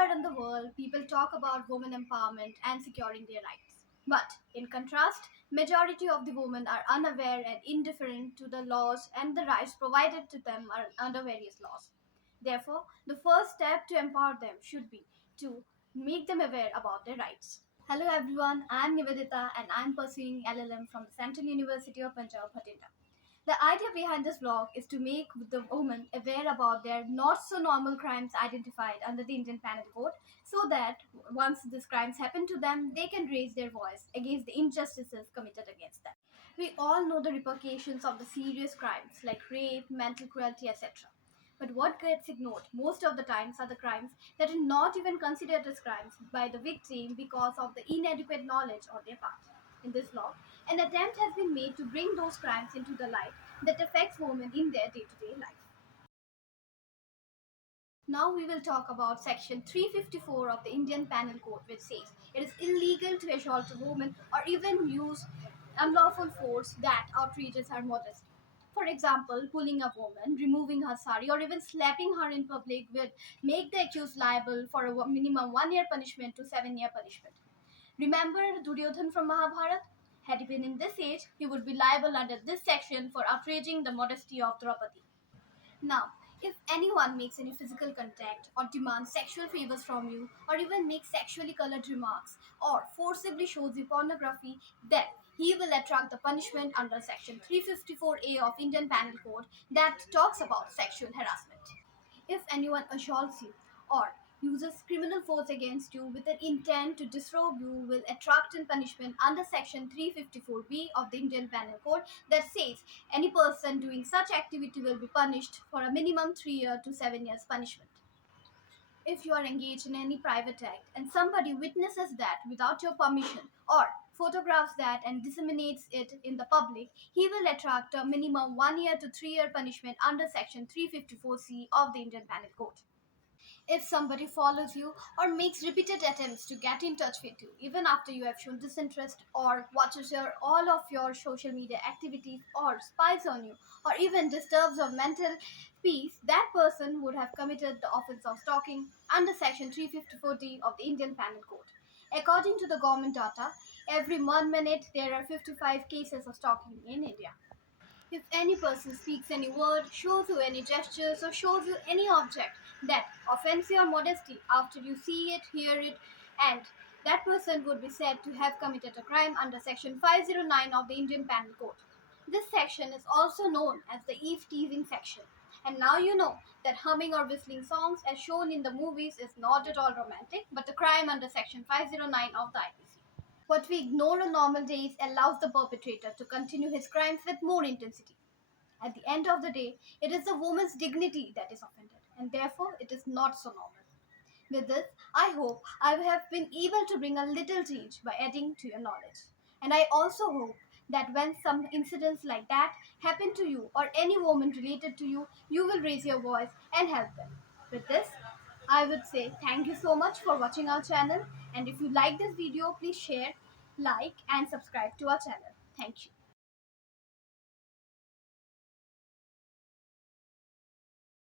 Everywhere in the world, people talk about women empowerment and securing their rights. But in contrast, majority of the women are unaware and indifferent to the laws and the rights provided to them are under various laws. Therefore, the first step to empower them should be to make them aware about their rights. Hello everyone, I am Nibedita and I am pursuing LLM from the Central University of Punjab, Bhattacharjee. The idea behind this blog is to make the women aware about their not so normal crimes identified under the Indian Penal Code so that once these crimes happen to them, they can raise their voice against the injustices committed against them. We all know the repercussions of the serious crimes like rape, mental cruelty, etc. But what gets ignored most of the times are the crimes that are not even considered as crimes by the victim because of the inadequate knowledge on their part. In this law, an attempt has been made to bring those crimes into the light that affects women in their day-to-day life. Now we will talk about section 354 of the Indian Penal Code, which says it is illegal to assault a woman or even use unlawful force that outrages her modesty. For example, pulling a woman, removing her sari, or even slapping her in public would make the accused liable for a minimum 1 year punishment to 7 year punishment. Remember Duryodhan from Mahabharata? Had he been in this age, he would be liable under this section for outraging the modesty of Draupadi. Now, if anyone makes any physical contact or demands sexual favors from you or even makes sexually colored remarks or forcibly shows you pornography, then he will attract the punishment under section 354A of Indian Penal Code that talks about sexual harassment. If anyone assaults you or uses criminal force against you with an intent to disrobe you will attract in punishment under section 354B of the Indian Penal Code that says any person doing such activity will be punished for a minimum 3 year to 7 years punishment. If you are engaged in any private act and somebody witnesses that without your permission or photographs that and disseminates it in the public, he will attract a minimum 1 year to 3 year punishment under section 354C of the Indian Penal Code. If somebody follows you or makes repeated attempts to get in touch with you, even after you have shown disinterest, or watches all of your social media activities, or spies on you, or even disturbs your mental peace, that person would have committed the offense of stalking under Section 354D of the Indian Penal Code. According to the government data, every 1 minute there are 55 cases of stalking in India. If any person speaks any word, shows you any gestures, or shows you any object that offends your modesty after you see it, hear it, and that person would be said to have committed a crime under Section 509 of the Indian Penal Code. This section is also known as the eve teasing section. And now you know that humming or whistling songs, as shown in the movies, is not at all romantic, but a crime under Section 509 of the IPC. What we ignore on normal days allows the perpetrator to continue his crimes with more intensity. At the end of the day, it is the woman's dignity that is offended, and therefore it is not so normal. With this, I hope I have been able to bring a little change by adding to your knowledge. And I also hope that when some incidents like that happen to you or any woman related to you, you will raise your voice and help them. With this, I would say thank you so much for watching our channel. And if you like this video, please share, like, and subscribe to our channel. Thank you.